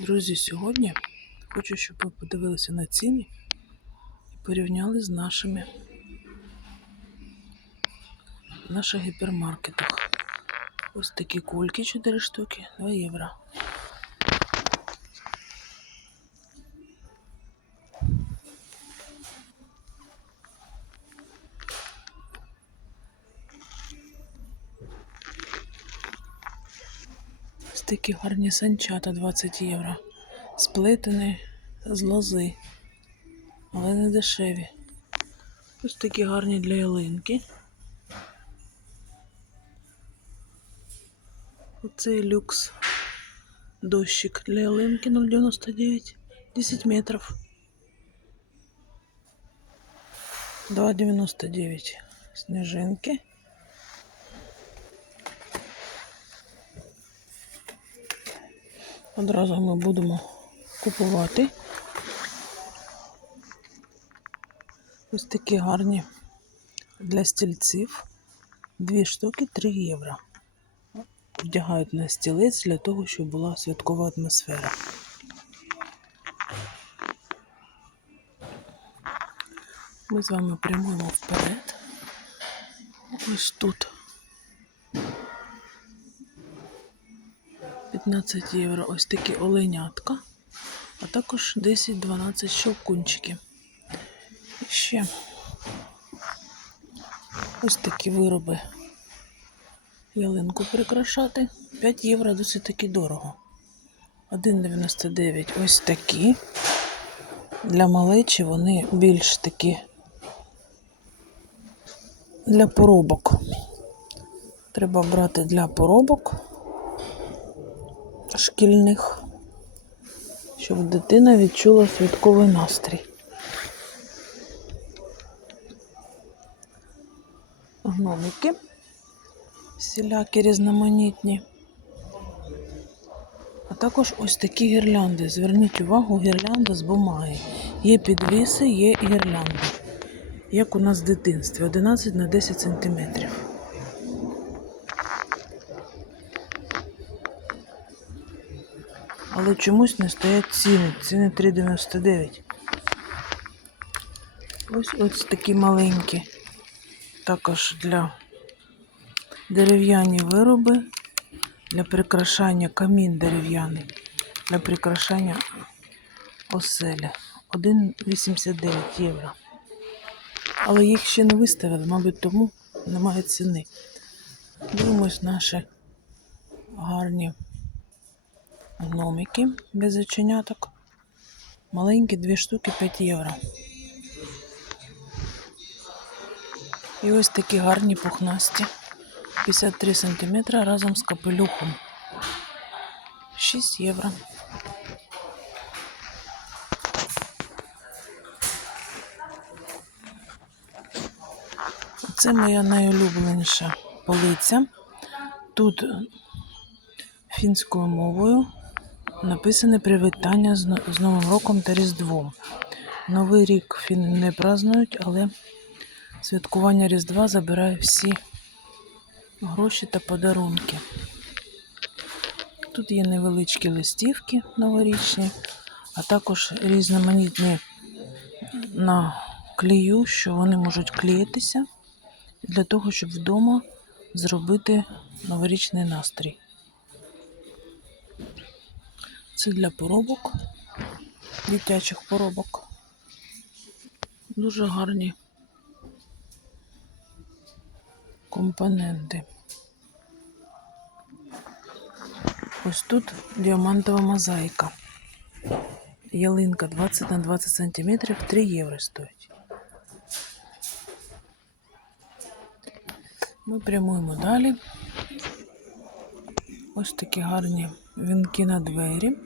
Друзі, сьогодні хочу, щоб ви подивилися на ціни і порівняли з нашими в наших гіпермаркетах. Ось такі кульки 4 штуки, 2 євро. Такі гарні санчата 20 євро. Сплетені з лози, але не дешеві. Ось такі гарні для ялинки. Оцей люкс дощик для ялинки 0,99, 10 метрів. 2,99 снежинки. Одразу ми будемо купувати. Ось такі гарні для стільців. Дві штуки 3 євро. Вдягають на стілець для того, щоб була святкова атмосфера. Ми з вами прямуємо вперед. Ось тут. 15 євро ось такі оленятка, а також 10-12 щелкунчиків. І ще ось такі вироби. Ялинку прикрашати. 5 євро досить таки дорого. 1,99 ось такі. Для малечі вони більш такі для поробок. Треба брати для поробок шкільних, щоб дитина відчула святковий настрій. Гномики всілякі різноманітні. А також ось такі гірлянди. Зверніть увагу, гірлянда з бумаги. Є підвіси, є гірлянди. Як у нас в дитинстві, 11 на 10 сантиметрів. Але чомусь не стоять ціни. Ціни 3,99. Ось ось такі маленькі. Також для дерев'яні вироби, для прикрашання камін дерев'яний, для прикрашання оселя. 1,89 євро. Але їх ще не виставили, мабуть, тому немає ціни. Дивимось наші гарні гномики без оченяток. Маленькі, дві штуки 5 євро. І ось такі гарні пухнасті. 53 см разом з капелюхом. 6 євро. Це моя найулюбленіша полиця. Тут фінською мовою написане привітання з Новим роком та Різдвом. Новий рік фіни не празднують, але святкування Різдва забирає всі гроші та подарунки. Тут є невеличкі листівки новорічні, а також різноманітні на клею, що вони можуть клеїтися для того, щоб вдома зробити новорічний настрій. Це для поробок, дитячих поробок. Дуже гарні компоненти. Ось тут діамантова мозаїка. Ялинка 20 на 20 сантиметрів, 3 євро стоїть. Ми прямуємо далі. Ось такі гарні вінки на двері.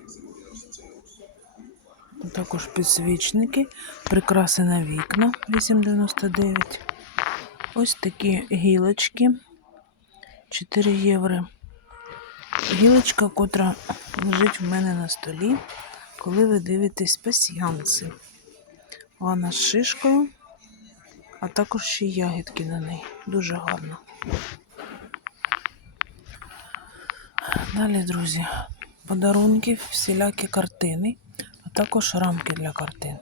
Також підсвічники, прикраси на вікна 8,99. Ось такі гілочки 4 євро. Гілочка, котра лежить в мене на столі, коли ви дивитесь пасіянси. Вона з шишкою, а також ще ягідки на неї. Дуже гарно. Далі, друзі, подарунків, всілякі картини, а також рамки для картин.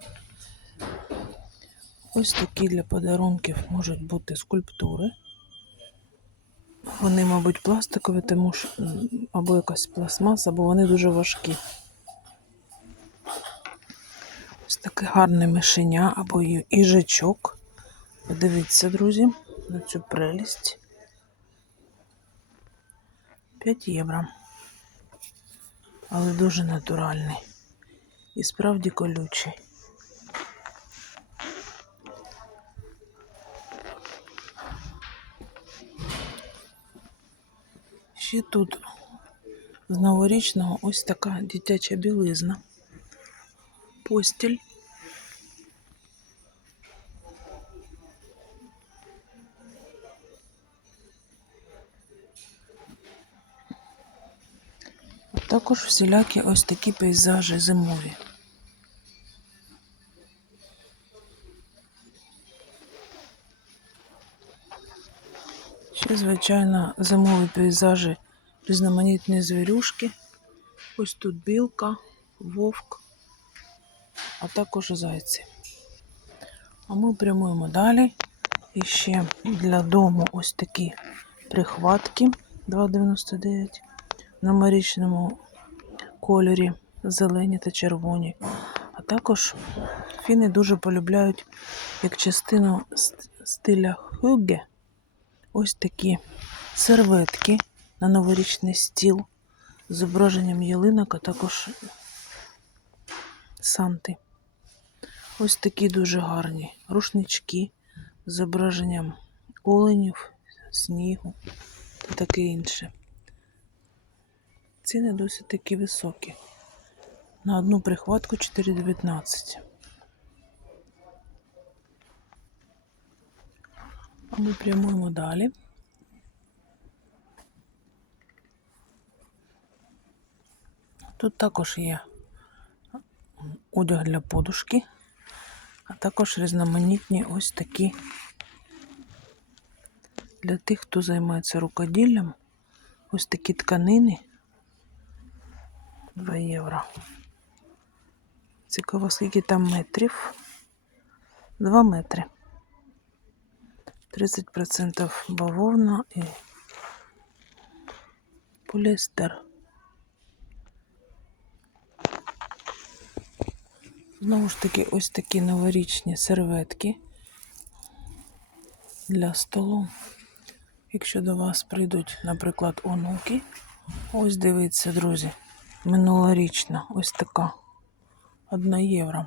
Ось такі для подарунків можуть бути скульптури. Вони, мабуть, пластикові, тому що або якась пластмаса, або вони дуже важкі. Ось таке гарне мишеня або їжачок. Подивіться, друзі, на цю прелість. 5 євро. Але дуже натуральний. І справді колючий. Ще тут з новорічного ось така дитяча білизна. Постіль. Також всілякі ось такі пейзажі зимові. Ще, звичайно, зимові пейзажі різноманітні звірюшки. Ось тут білка, вовк, а також зайці. А ми прямуємо далі. І ще для дому ось такі прихватки 2,99 в нумеричному кольорі зелені та червоні. А також фіни дуже полюбляють як частину стиля хюгге ось такі серветки на новорічний стіл з зображенням ялинок, а також санти. Ось такі дуже гарні рушнички з зображенням оленів, снігу та таке інше. Ціни досить такі високі. На одну прихватку 4,19. А ми прямуємо далі. Тут також є одяг для подушки, а також різноманітні ось такі для тих, хто займається рукоділлям. Ось такі тканини 2 євро. Цікаво, скільки там метрів. 2 метри. 30% бавовна і поліестер. Знову ж таки, ось такі новорічні серветки для столу. Якщо до вас прийдуть, наприклад, онуки, ось дивіться, друзі, минулорічна, ось така. 1 євро.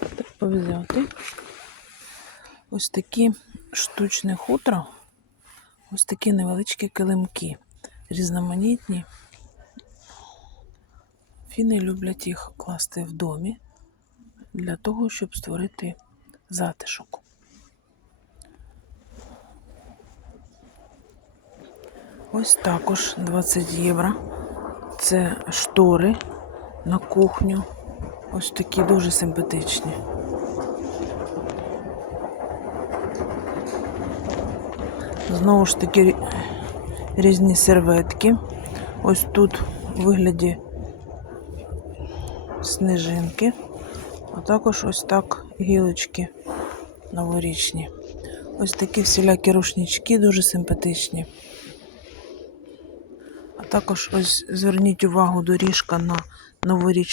Так пов'язати. Ось такі штучне хутро, ось такі невеличкі килимки, різноманітні. Фіни люблять їх класти в домі для того, щоб створити затишок. Ось також 20 євро. Це штори на кухню. Ось такі дуже симпатичні. Знову ж таки різні серветки. Ось тут у вигляді снежинки, а також ось так гілочки новорічні. Ось такі всілякі рушнички дуже симпатичні. А також ось зверніть увагу доріжка на новорічний